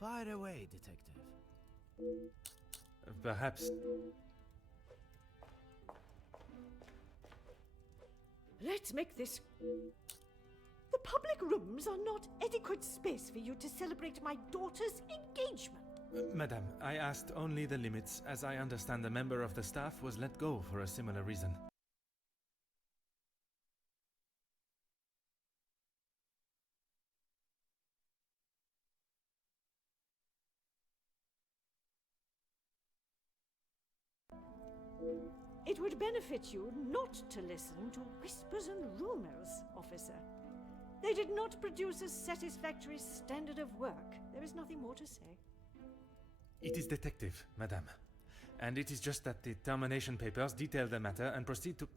Fire away, detective. Perhaps... Let's make this... The public rooms are not adequate space for you to celebrate my daughter's engagement. Madame, I asked only the limits, as I understand a member of the staff was let go for a similar reason. It would benefit you not to listen to whispers and rumors, officer. They did not produce a satisfactory standard of work. There is nothing more to say. It is detective, madame. And it is just that the termination papers detail the matter and proceed to...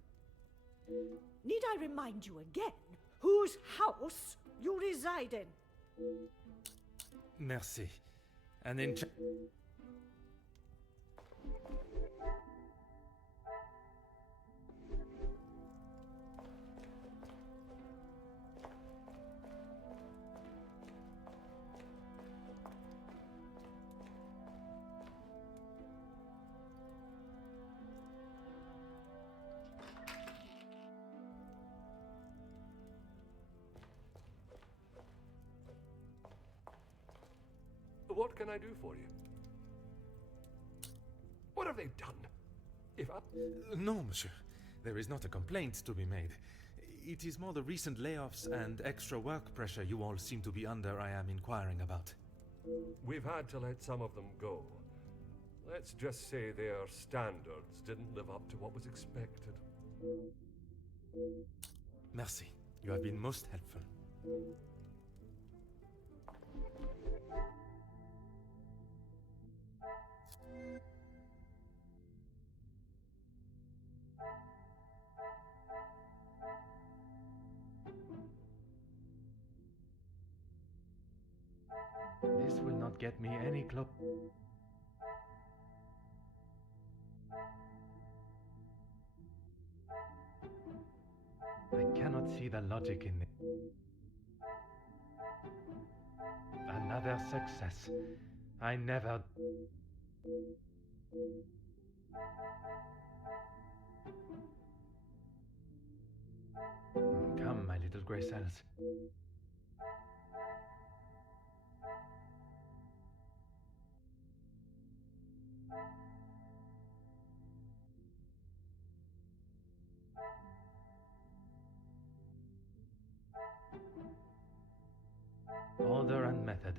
Need I remind you again whose house you reside in? Merci. And in... What can I do for you? What have they done? If I... No, monsieur. There is not a complaint to be made. It is more the recent layoffs and extra work pressure you all seem to be under I am inquiring about. We've had to let some of them go. Let's just say their standards didn't live up to what was expected. Merci. You have been most helpful. This will not get me any close. I cannot see the logic in it. Another success. I never... Come, my little grey cells. Order and method.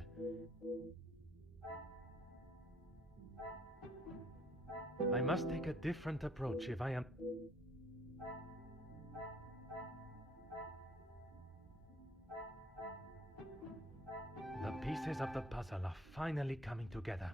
I must take a different approach if I am... The pieces of the puzzle are finally coming together.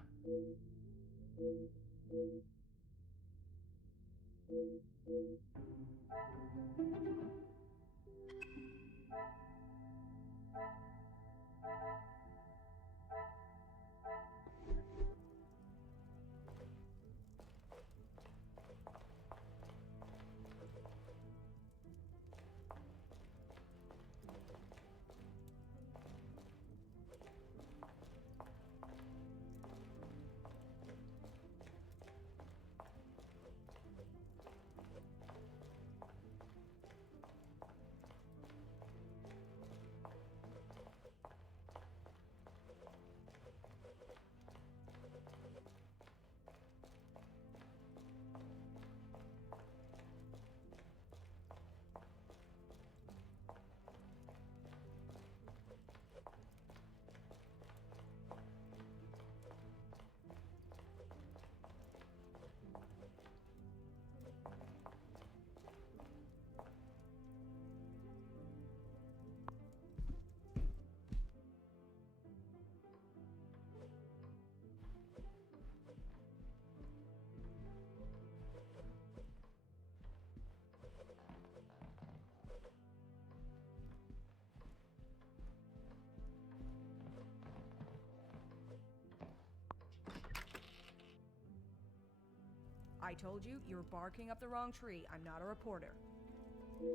I told you, you're barking up the wrong tree. I'm not a reporter.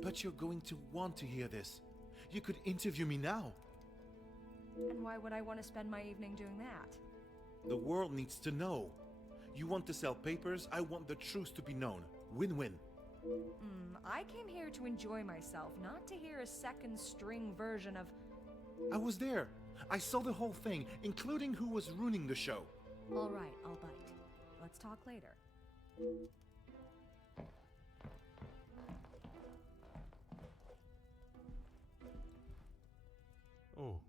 But you're going to want to hear this. You could interview me now. And why would I want to spend my evening doing that? The world needs to know. You want to sell papers, I want the truth to be known. Win-win. I came here to enjoy myself, not to hear a second-string version of... I was there. I saw the whole thing, including who was ruining the show. All right, I'll bite. Let's talk later. Oh.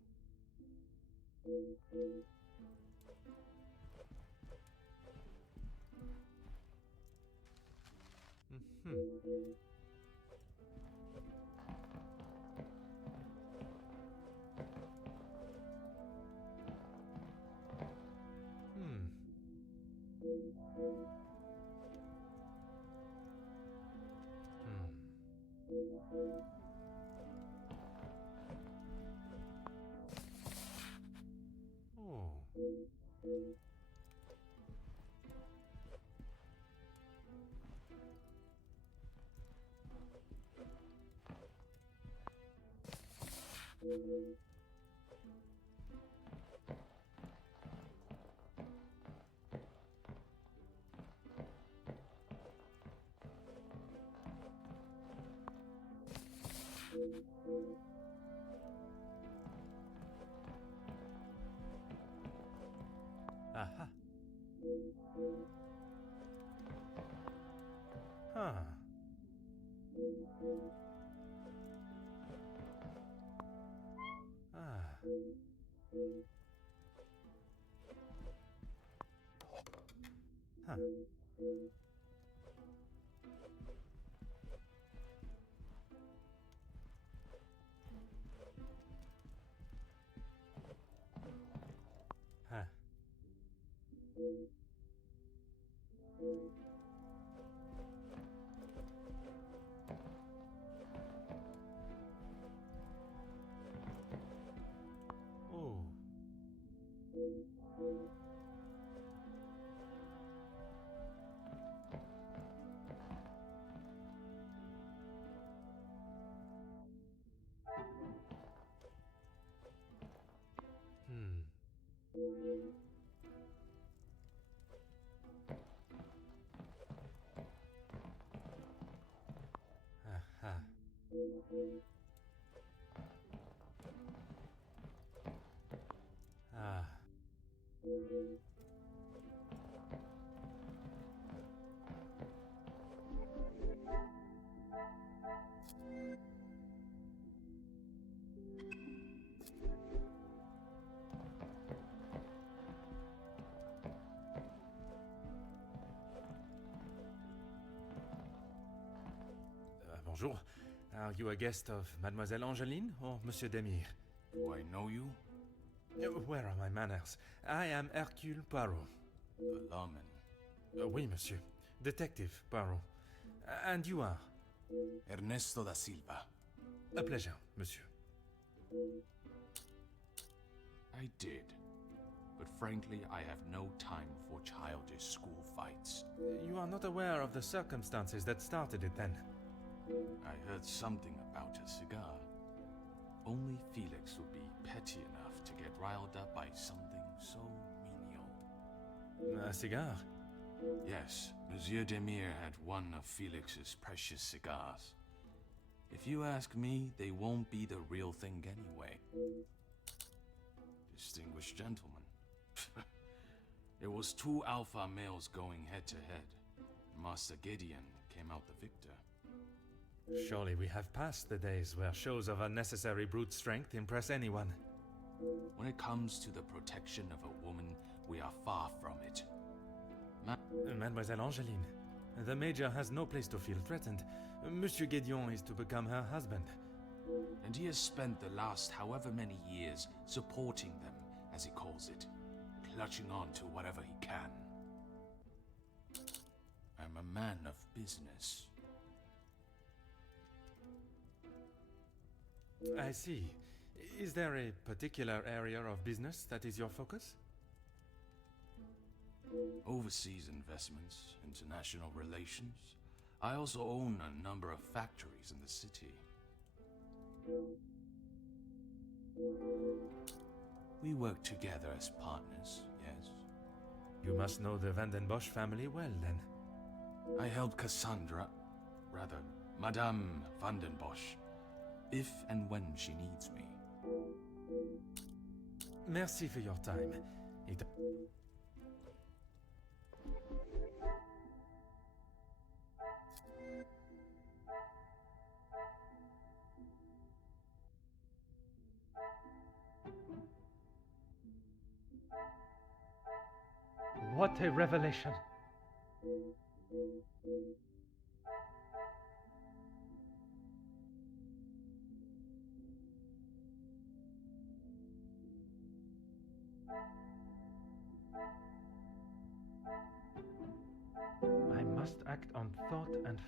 Aha. Huh. Ah. Huh. Huh. Oh. Aha. Ah. Bonjour. Are you a guest of Mademoiselle Angeline or Monsieur Demire? Do I know you? Where are my manners? I am Hercule Poirot. The lawman. Oui, monsieur. Detective Poirot. And you are? Ernesto da Silva. A pleasure, monsieur. I did. But frankly, I have no time for childish school fights. You are not aware of the circumstances that started it then? I heard something about a cigar. Only Felix would be petty enough to get riled up by something so menial. A cigar? Yes, Monsieur Demire had one of Felix's precious cigars. If you ask me, they won't be the real thing anyway. Distinguished gentleman. It was two alpha males going head to head. Master Gideon came out the victor. Surely we have passed the days where shows of unnecessary brute strength impress anyone. When it comes to the protection of a woman, we are far from it. Mademoiselle Angeline, the Major has no place to feel threatened. Monsieur Gideon is to become her husband. And he has spent the last however many years supporting them, as he calls it, clutching on to whatever he can. I'm a man of business. I see. Is there a particular area of business that is your focus? Overseas investments, international relations. I also own a number of factories in the city. We work together as partners, yes? You must know the Van den Bosch family well, then. I help Cassandra, rather, Madame Van den Bosch, if and when she needs me. Merci for your time. It... What a revelation! I must act on thought and...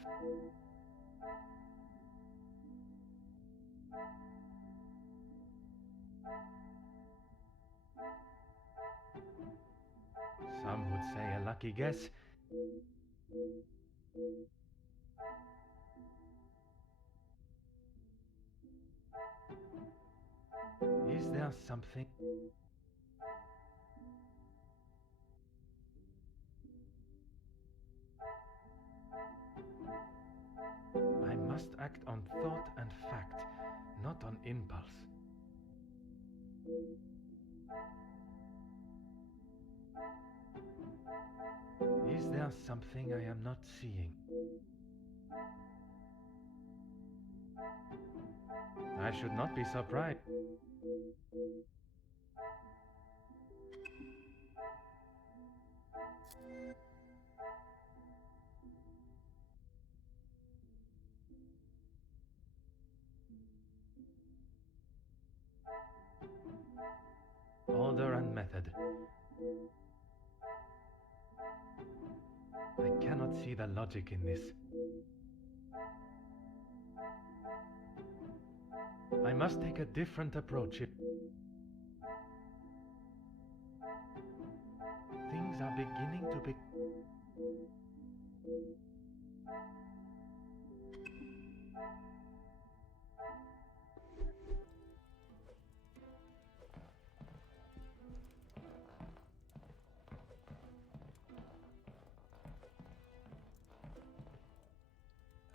Some would say a lucky guess. Is there something? I must act on thought and fact, not on impulse. Is there something I am not seeing? I should not be surprised. Order and method. I cannot see the logic in this. I must take a different approach. Things are beginning to be...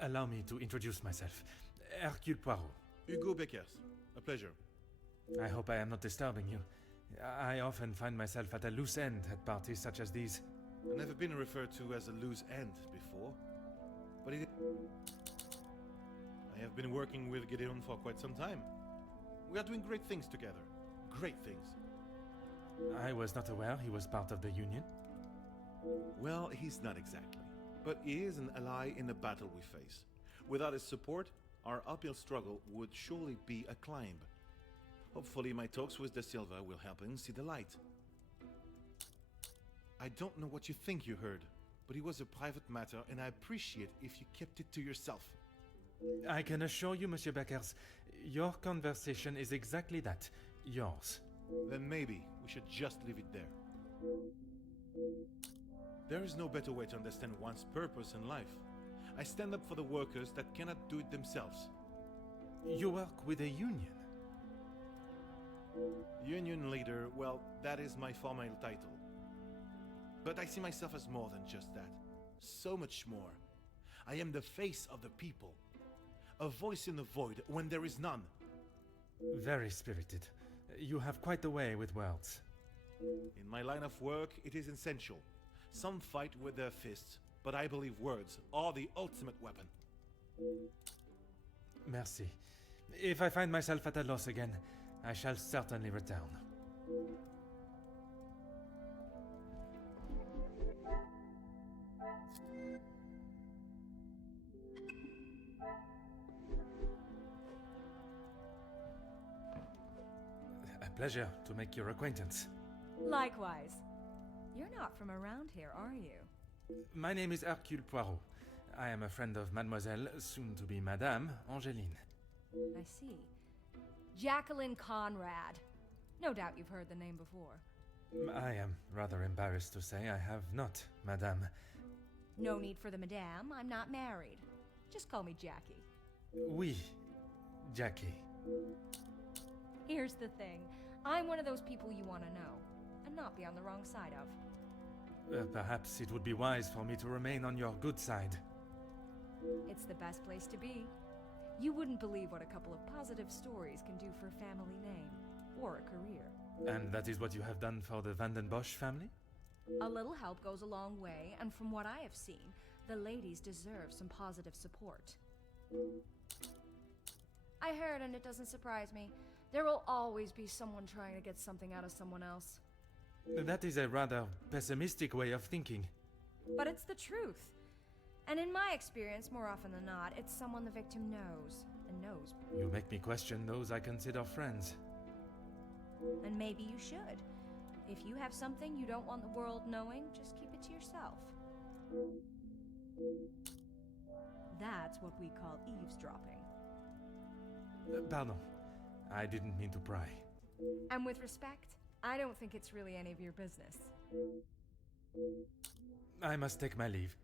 Allow me to introduce myself. Hercule Poirot. Hugo Beckers. A pleasure. I hope I am not disturbing you. I often find myself at a loose end at parties such as these. I've never been referred to as a loose end before, but I have been working with Gideon for quite some time. We are doing great things together. Great things. I was not aware he was part of the Union. Well, he's not exactly. But he is an ally in the battle we face. Without his support, our uphill struggle would surely be a climb. Hopefully my talks with De Silva will help him see the light. I don't know what you think you heard, but it was a private matter and I appreciate if you kept it to yourself. I can assure you, Monsieur Beckers, your conversation is exactly that. Yours. Then maybe we should just leave it there. There is no better way to understand one's purpose in life. I stand up for the workers that cannot do it themselves. You work with a union? Union leader, well, that is my formal title. But I see myself as more than just that. So much more. I am the face of the people. A voice in the void when there is none. Very spirited. You have quite the way with words. In my line of work, it is essential. Some fight with their fists, but I believe words are the ultimate weapon. Merci. If I find myself at a loss again, I shall certainly return. A pleasure to make your acquaintance. Likewise. You're not from around here, are you? My name is Hercule Poirot. I am a friend of Mademoiselle, soon to be Madame, Angeline. I see. Jacqueline Conrad. No doubt you've heard the name before. I am rather embarrassed to say I have not, Madame. No need for the madame. I'm not married. Just call me Jackie. Oui, Jackie. Here's the thing. I'm one of those people you want to know, and not be on the wrong side of. Perhaps it would be wise for me to remain on your good side. It's the best place to be. You wouldn't believe what a couple of positive stories can do for a family name, or a career. And that is what you have done for the Van den Bosch family? A little help goes a long way, and from what I have seen, the ladies deserve some positive support. I heard, and it doesn't surprise me, there will always be someone trying to get something out of someone else. That is a rather pessimistic way of thinking. But it's the truth. And in my experience, more often than not, it's someone the victim knows, and knows. You make me question those I consider friends. And maybe you should. If you have something you don't want the world knowing, just keep it to yourself. That's what we call eavesdropping. Pardon. I didn't mean to pry. And with respect, I don't think it's really any of your business. I must take my leave.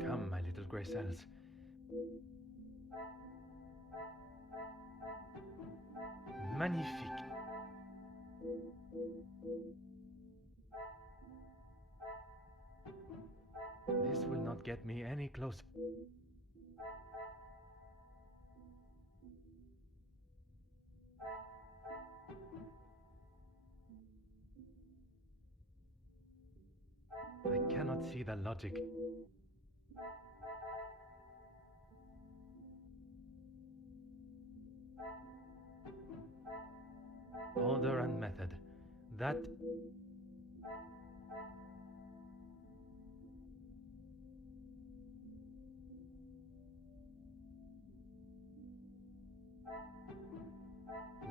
Come, my little grey cells. Magnifique. This will not get me any closer. I cannot see the logic. Order and method. That...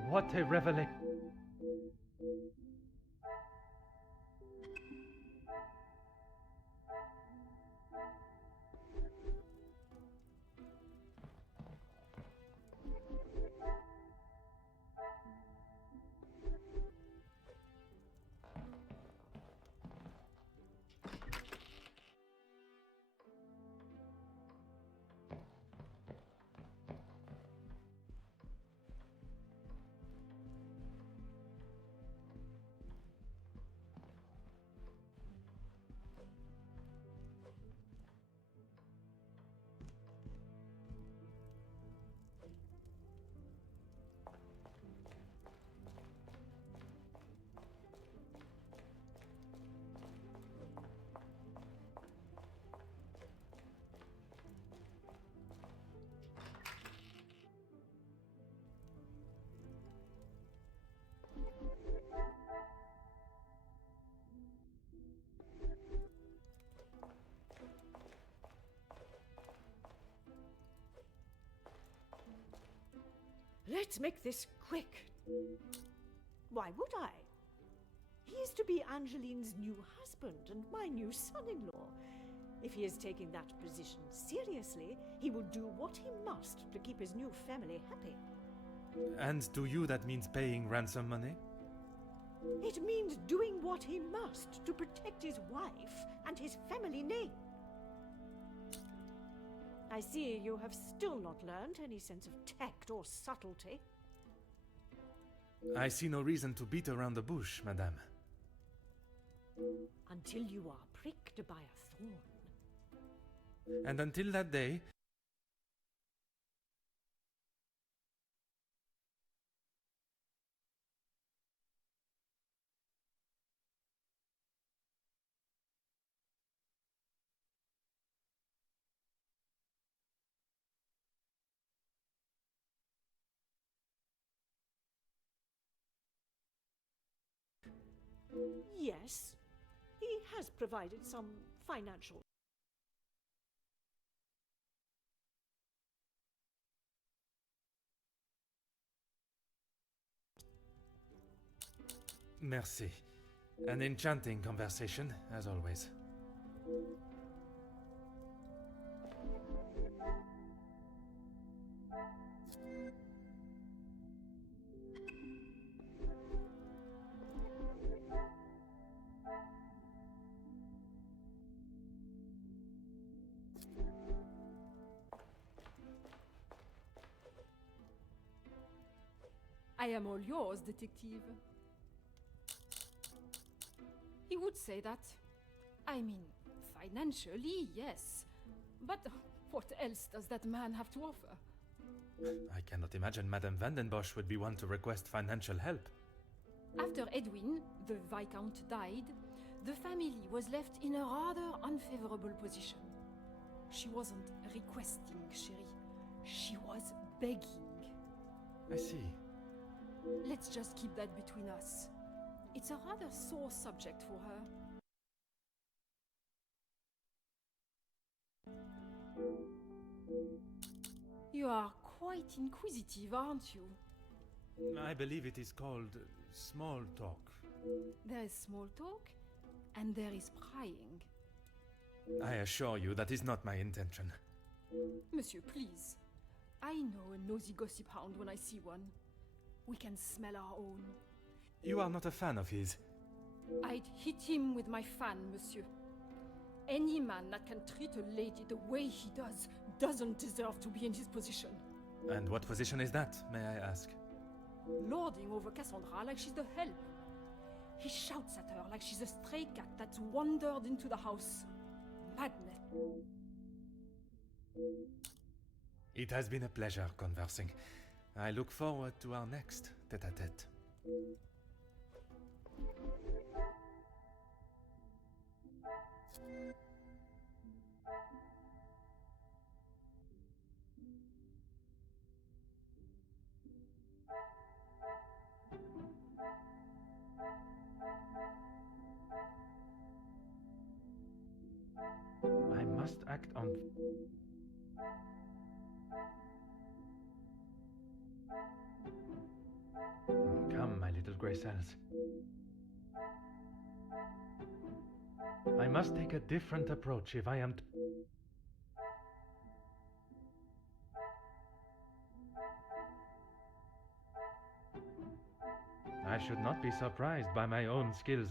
What a revelation! Let's make this quick. Why would I? He is to be Angeline's new husband and my new son-in-law. If he is taking that position seriously, he will do what he must to keep his new family happy. And to you that means paying ransom money? It means doing what he must to protect his wife and his family name. I see you have still not learned any sense of tact or subtlety. I see no reason to beat around the bush, madame. Until you are pricked by a thorn. And until that day... Yes, he has provided some financial. Merci. An enchanting conversation, as always. I am all yours, detective. He would say that. I mean, financially, yes. But what else does that man have to offer? I cannot imagine Madame Vandenbosch would be one to request financial help. After Edwin, the Viscount, died, the family was left in a rather unfavorable position. She wasn't requesting, chérie. She was begging. I see. Let's just keep that between us. It's a rather sore subject for her. You are quite inquisitive, aren't you? I believe it is called small talk. There is small talk, and there is prying. I assure you that is not my intention. Monsieur, please. I know a nosy gossip hound when I see one. We can smell our own. You are not a fan of his. I'd hit him with my fan, monsieur. Any man that can treat a lady the way he does doesn't deserve to be in his position. And what position is that, may I ask? Lording over Cassandra like she's the help. He shouts at her like she's a stray cat that's wandered into the house. Madness. It has been a pleasure conversing. I look forward to our next tête-à-tête. I must act on... Come, my little grey cells. I must take a different approach if I am to... I should not be surprised by my own skills.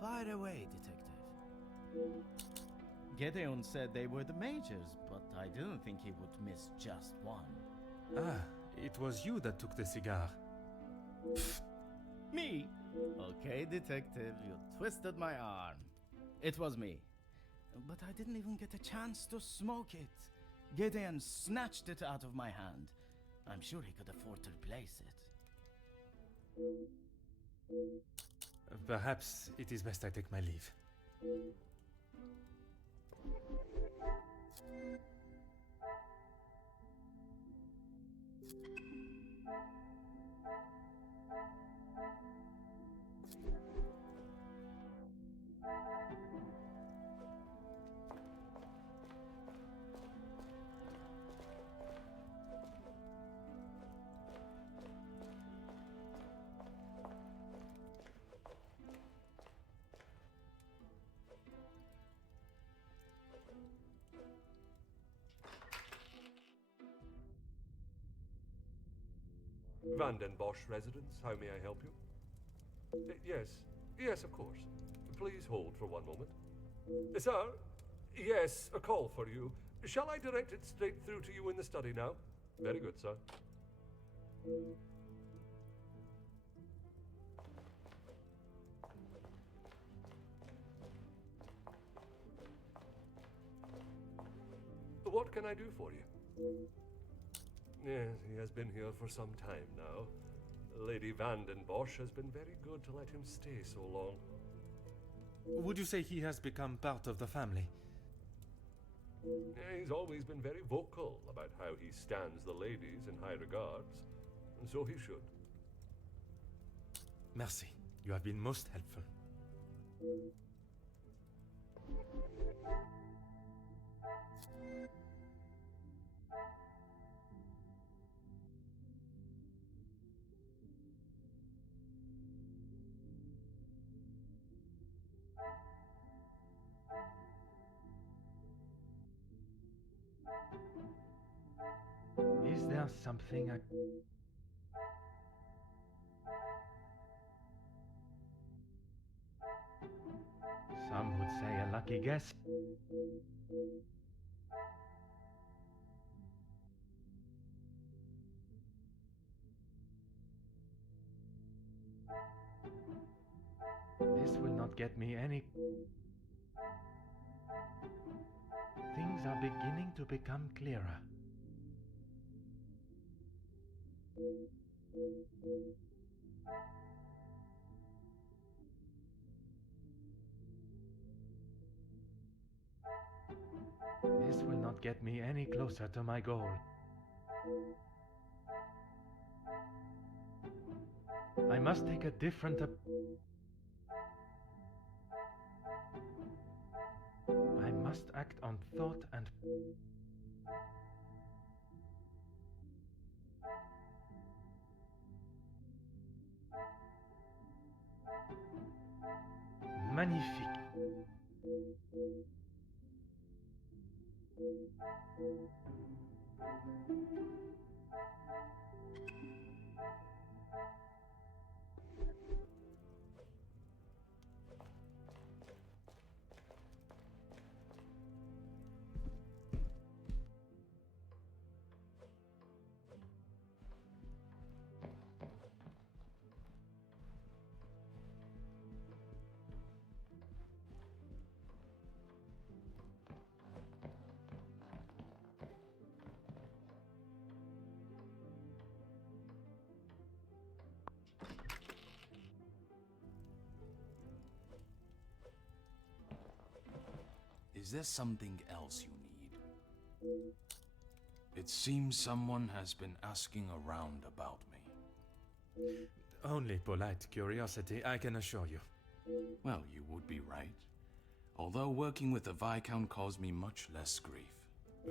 Fire away, detective. Gedeon said they were the majors, but I didn't think he would miss just one. Ah, it was you that took the cigar. Me? Okay, detective, you twisted my arm. It was me. But I didn't even get a chance to smoke it. Gedeon snatched it out of my hand. I'm sure he could afford to replace it. Perhaps it is best I take my leave. Vandenbosch residence, how may I help you? Yes, of course. Please hold for one moment. Sir, yes, a call for you. Shall I direct it straight through to you in the study now? Very good, sir. What can I do for you? Yes, he has been here for some time now. Lady Vandenbosch has been very good to let him stay so long. Would you say he has become part of the family? He's always been very vocal about how he stands the ladies in high regards, and so he should. Merci. You have been most helpful. Is there something I... lucky guess. This will not get me any... Things are beginning to become clearer. This will not get me any closer to my goal. I must take a different I must act on thought and... Magnifique. Is there something else you need? It seems someone has been asking around about me. Only polite curiosity, I can assure you. Well, you would be right. Although working with the Viscount caused me much less grief.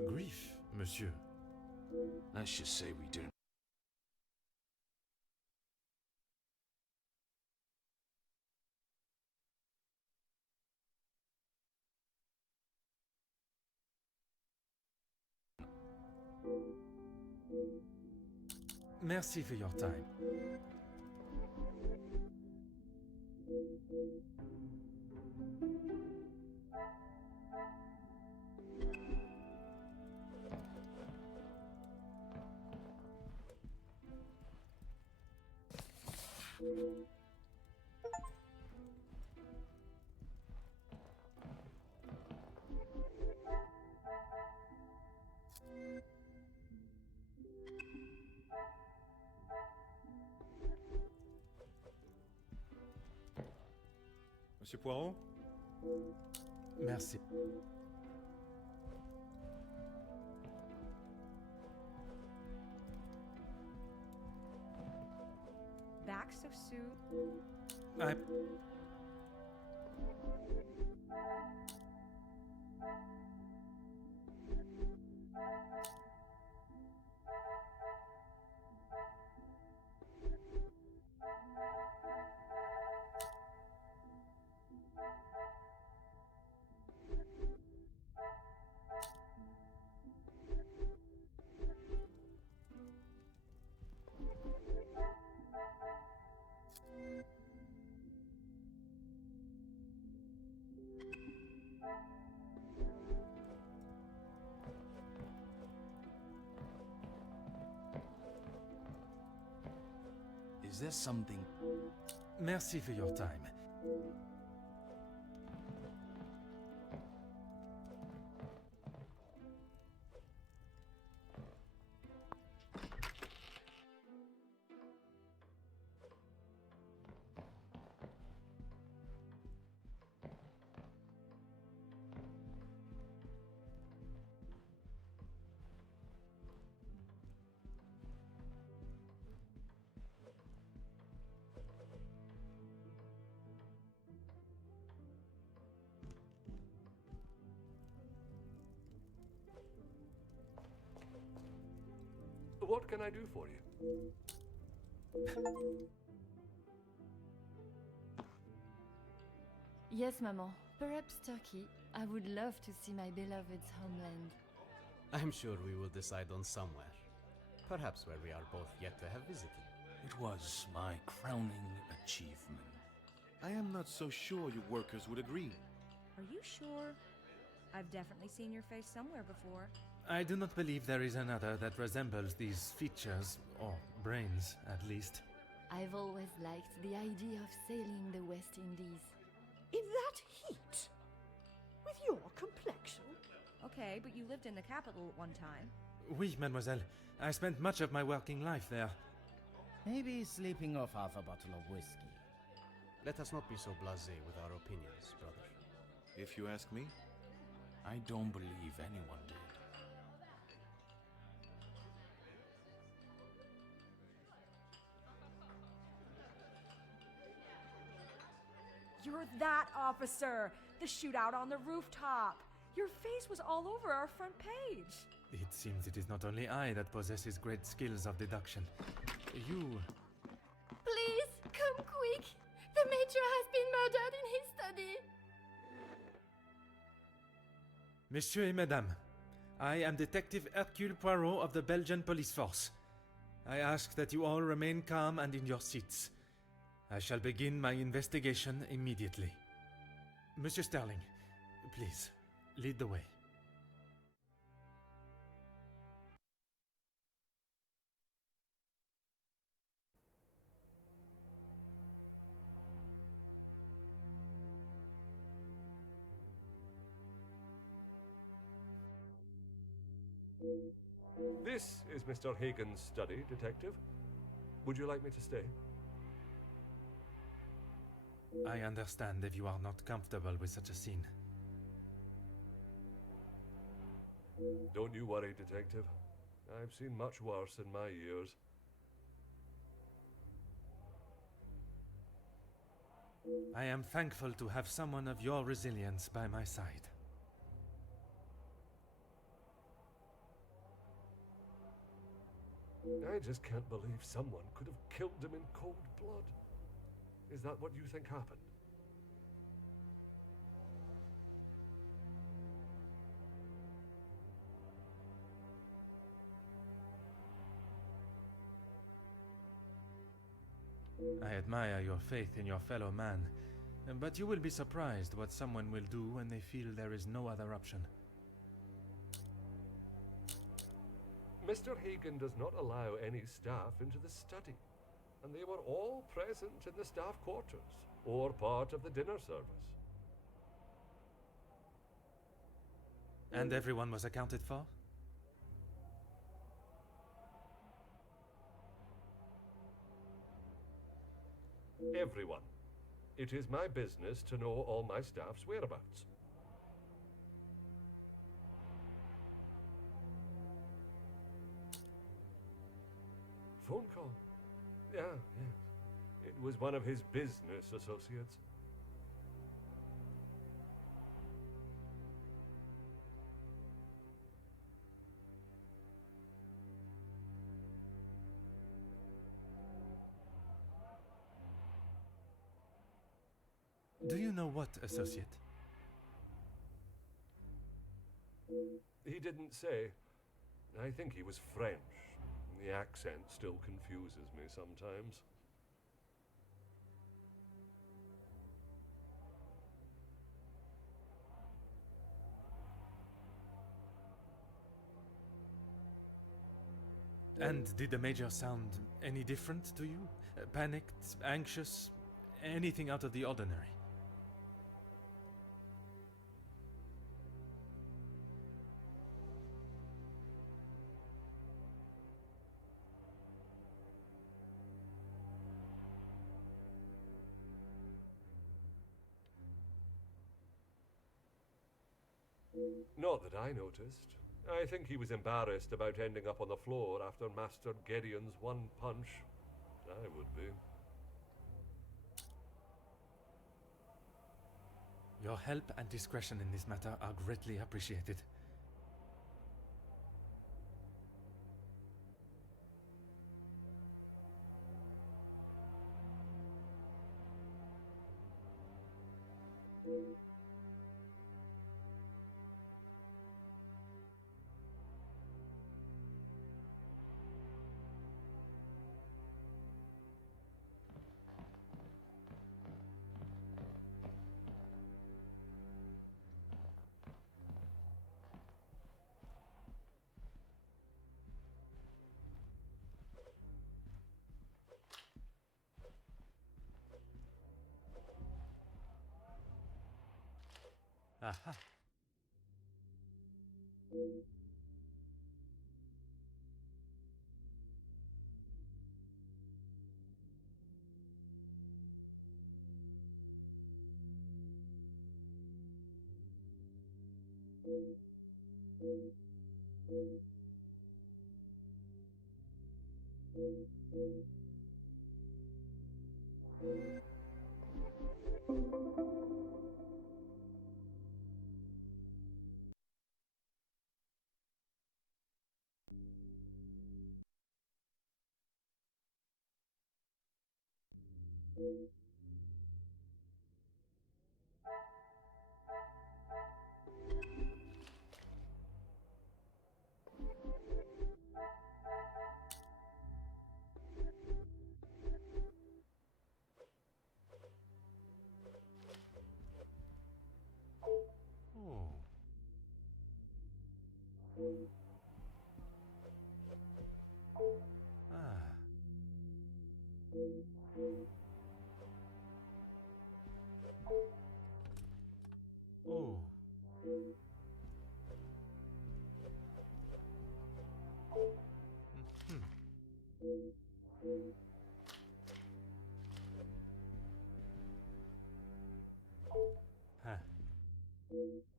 Grief, monsieur. Let's just say we didn't. Merci for your time. Monsieur Poirot? Merci. Back so soon? I... Is there something... Merci for your time. What can I do for you? Yes, Maman. Perhaps Turkey. I would love to see my beloved's homeland. I'm sure we will decide on somewhere. Perhaps where we are both yet to have visited. It was my crowning achievement. I am not so sure you workers would agree. Are you sure? I've definitely seen your face somewhere before. I do not believe there is another that resembles these features, or brains, at least. I've always liked the idea of sailing the West Indies. In that heat? With your complexion? Okay, but you lived in the capital at one time. Oui, mademoiselle. I spent much of my working life there. Maybe sleeping off half a bottle of whiskey. Let us not be so blasé with our opinions, brother. If you ask me, I don't believe anyone did. You're that officer! The shootout on the rooftop! Your face was all over our front page! It seems it is not only I that possesses great skills of deduction. You... Please, come quick! The Major has been murdered in his study! Messieurs et Mesdames, I am Detective Hercule Poirot of the Belgian Police Force. I ask that you all remain calm and in your seats. I shall begin my investigation immediately. Monsieur Sterling, please, lead the way. This is Mr. Hagen's study, Detective. Would you like me to stay? I understand if you are not comfortable with such a scene. Don't you worry, Detective. I've seen much worse in my years. I am thankful to have someone of your resilience by my side. I just can't believe someone could have killed him in cold blood. Is that what you think happened? I admire your faith in your fellow man, but you will be surprised what someone will do when they feel there is no other option. Mr. Hagen does not allow any staff into the study, and they were all present in the staff quarters, or part of the dinner service. And everyone was accounted for? Everyone. It is my business to know all my staff's whereabouts. Phone call? Yeah. It was one of his business associates. Do you know what associate? He didn't say. I think he was French. The accent still confuses me sometimes. And did the Major sound any different to you? Panicked, anxious, anything out of the ordinary? Not that I noticed. I think he was embarrassed about ending up on the floor after Master Gideon's one punch. I would be. Your help and discretion in this matter are greatly appreciated. Aha. Oh. Ah. Oh. Mhm. Huh. Hmm.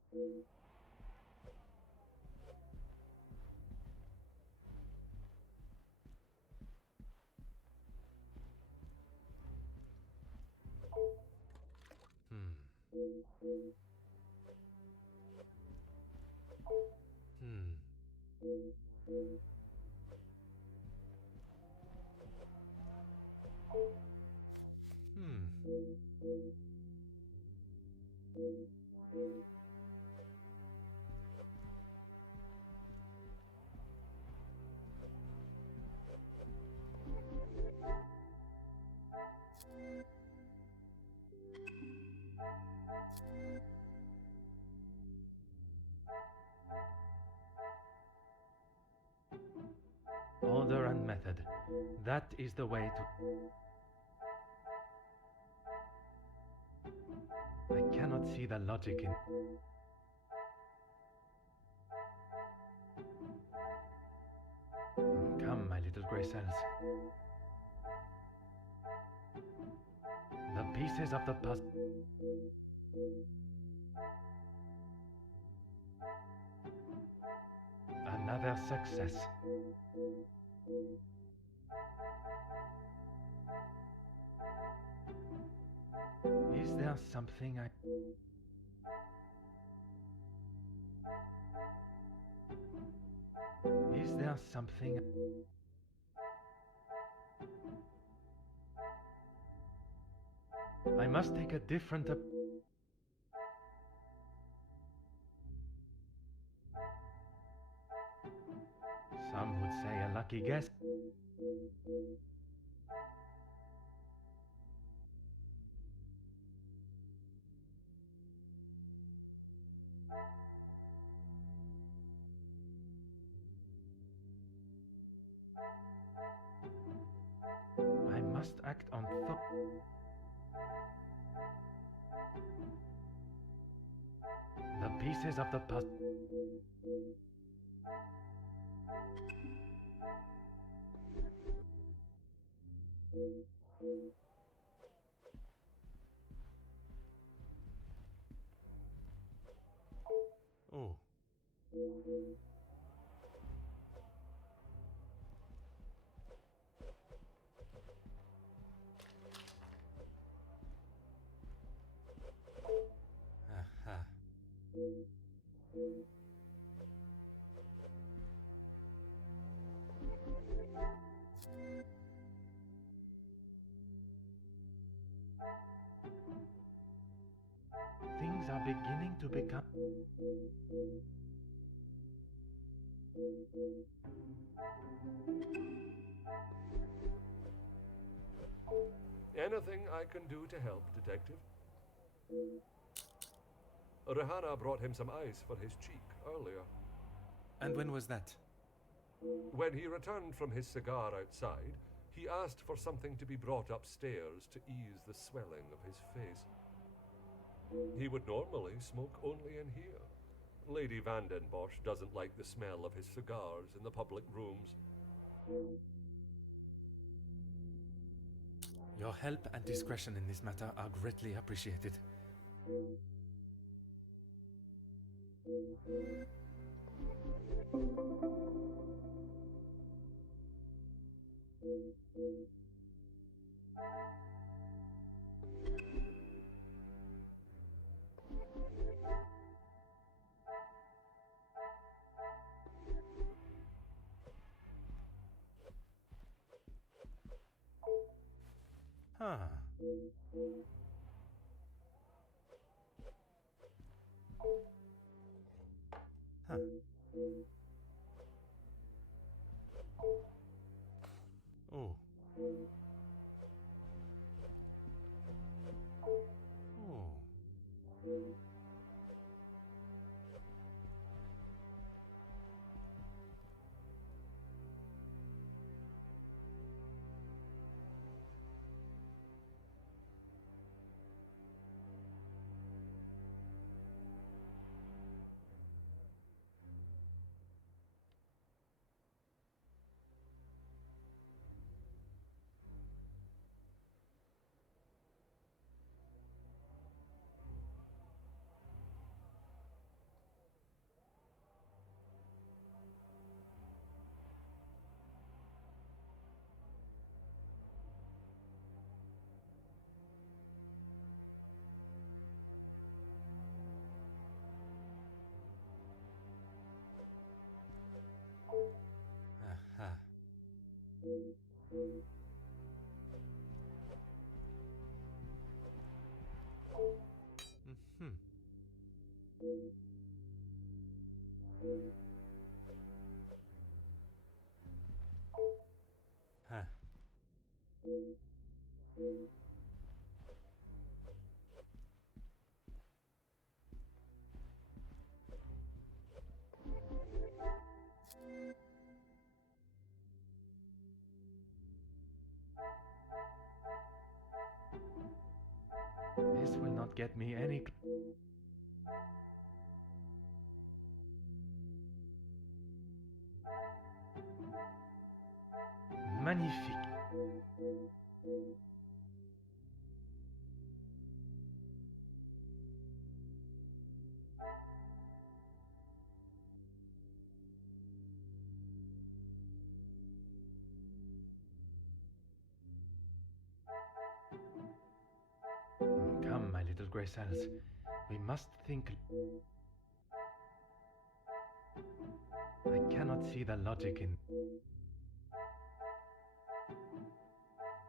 Hmm. Hmm. Order and method. That is the way to... I cannot see the logic in... Come, my little grey cells. The pieces of the puzzle... Another success. Is there something I... Is there something... I must take a different... Some would say a lucky guess. I must act on thought. The pieces of the puzzle. Oh. Aha. Things are beginning to become... Anything I can do to help, Detective? Rehana brought him some ice for his cheek earlier. And when was that? When he returned from his cigar outside, he asked for something to be brought upstairs to ease the swelling of his face. He would normally smoke only in here. Lady Van den Bosch doesn't like the smell of his cigars in the public rooms. Your help and discretion in this matter are greatly appreciated. Huh. Huh. Oh. Oh. Aha. Mm-hmm. Huh. This will not get me any... Magnifique. Come, my little grey cells. We must think... I cannot see the logic in...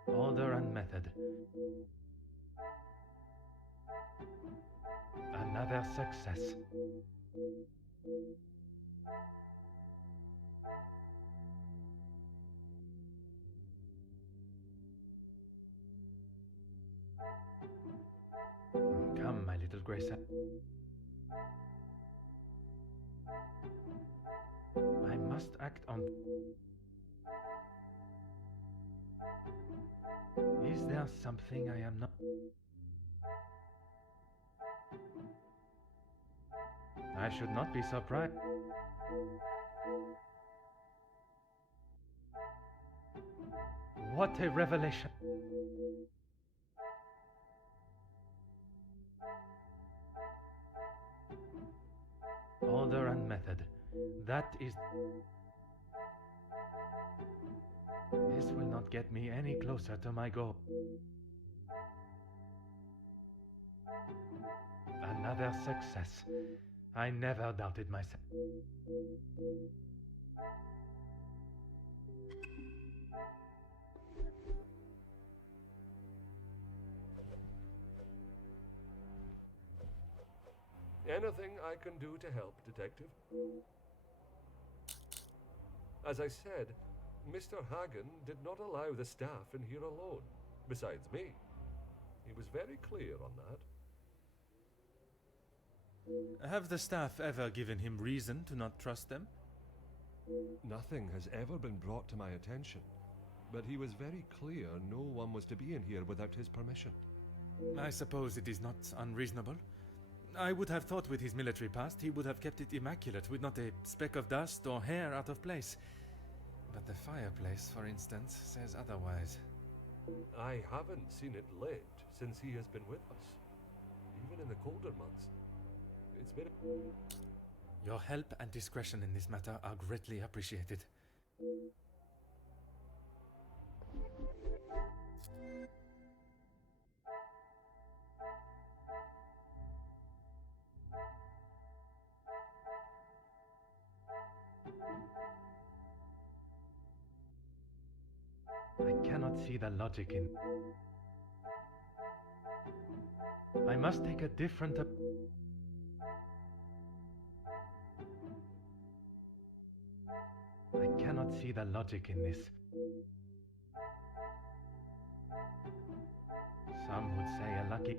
Order and method. Another success. Come, my little grey cell. I must act on... Is there something I am not... I should not be surprised. What a revelation! Order and method. That is... This will not get me any closer to my goal. Another success. I never doubted myself. Anything I can do to help, Detective? As I said, Mr. Hagen did not allow the staff in here alone, besides me. He was very clear on that. Have the staff ever given him reason to not trust them? Nothing has ever been brought to my attention, but he was very clear no one was to be in here without his permission. I suppose it is not unreasonable. I would have thought with his military past he would have kept it immaculate, with not a speck of dust or hair out of place. But the fireplace, for instance, says otherwise. I haven't seen it lit since he has been with us, even in the colder months. It's been... Your help and discretion in this matter are greatly appreciated. I cannot see the logic in... I must take a different I cannot see the logic in this. Some would say a lucky...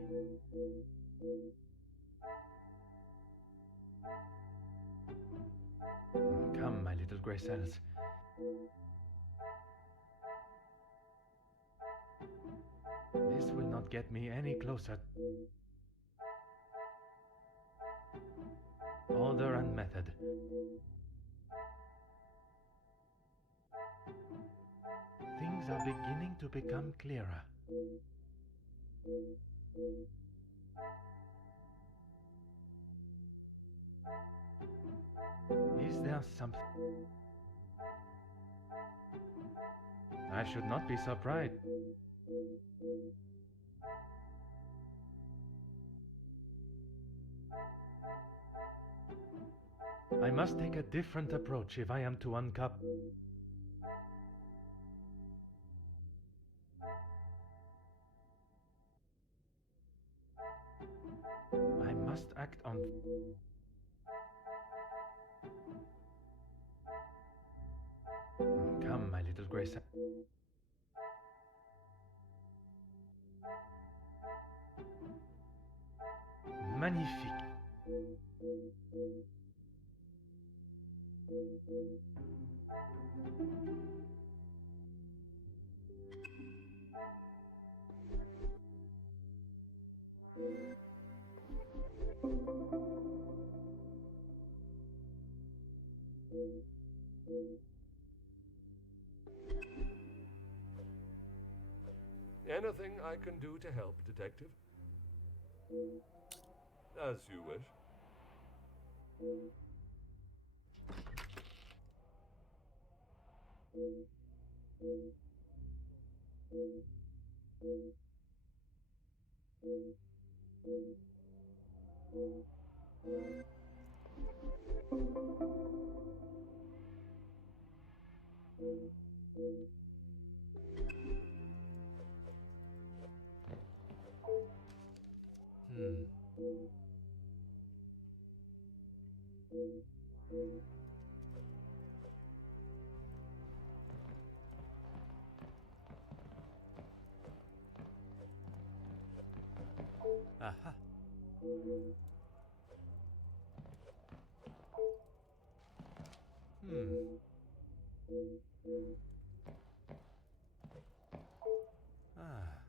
Come, my little grey cells. This will not get me any closer. Order and method. Things are beginning to become clearer. Is there something? I should not be surprised. I must take a different approach if I am to uncover. I must act on... Come, my little grey cell. Magnifique. Anything I can do to help, Detective? As you wish. Aha. Ah.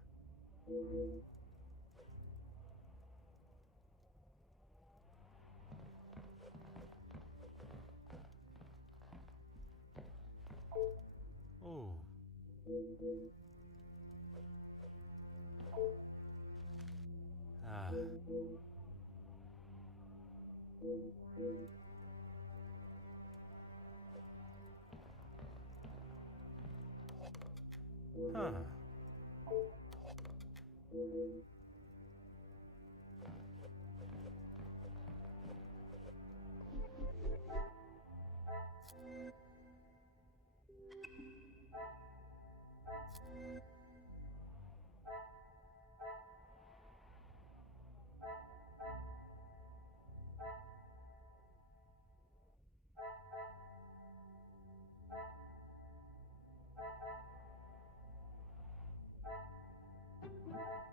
Oh. Ah. Huh.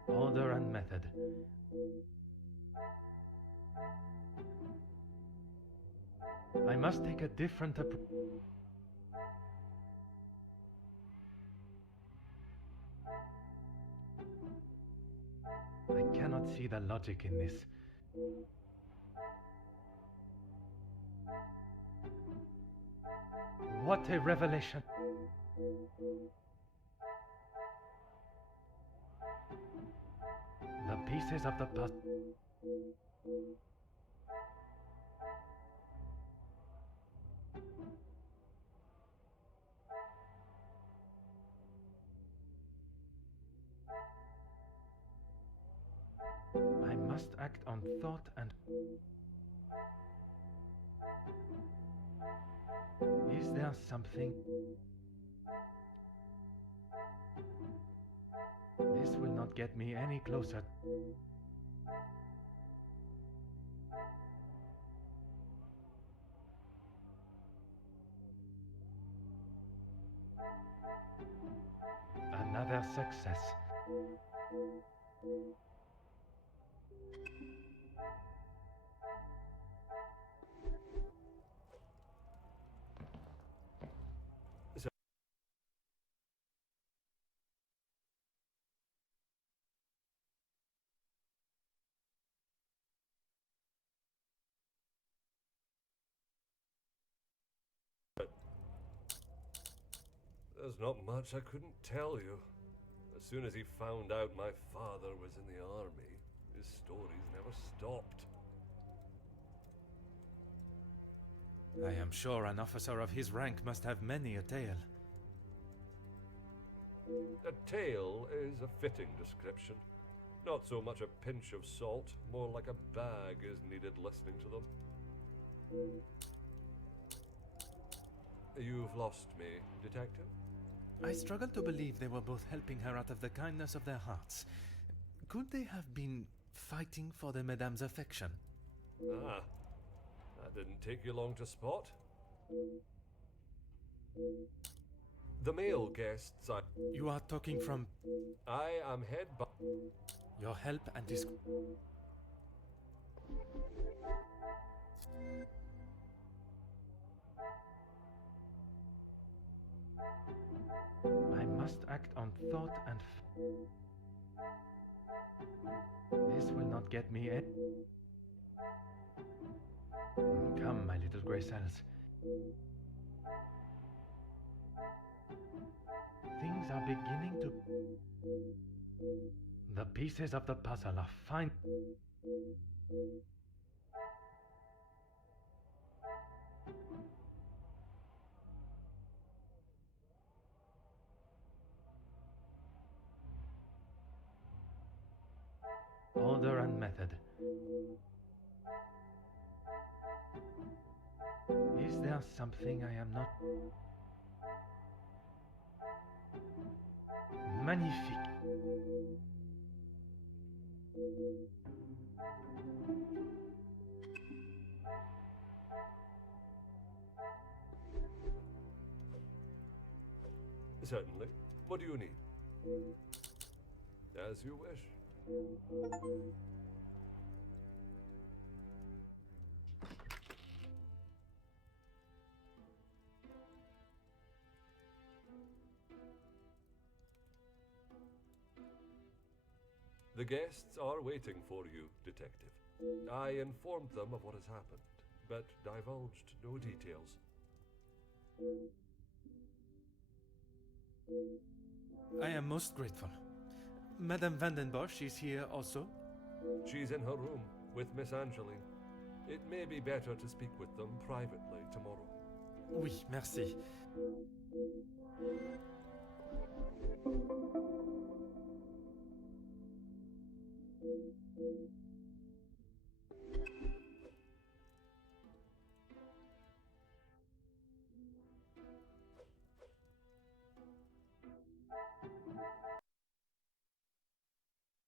Order and method. I must take a different approach. I cannot see the logic in this. What a revelation! The pieces of the puzzle. I must act on thought and... Is there something... This will not get me any closer. Another success. There's not much I couldn't tell you. As soon as he found out my father was in the army, his stories never stopped. I am sure an officer of his rank must have many a tale. A tale is a fitting description. Not so much a pinch of salt, more like a bag is needed listening to them. You've lost me, detective? I struggle to believe they were both helping her out of the kindness of their hearts. Could they have been fighting for the Madame's affection? Ah, that didn't take you long to spot. The male guests You are talking from... I am head by... Your help and his... I must act on thought and... This will not get me in. Come, my little grey cells. Things are beginning to... The pieces of the puzzle are fine. Order and method. Is there something I am not... Magnifique. Certainly. What do you need? As you wish. The guests are waiting for you, detective. I informed them of what has happened, but divulged no details. I am most grateful. Madame Vandenbosch is here also? She's in her room with Miss Angeline. It may be better to speak with them privately tomorrow. Oui, merci.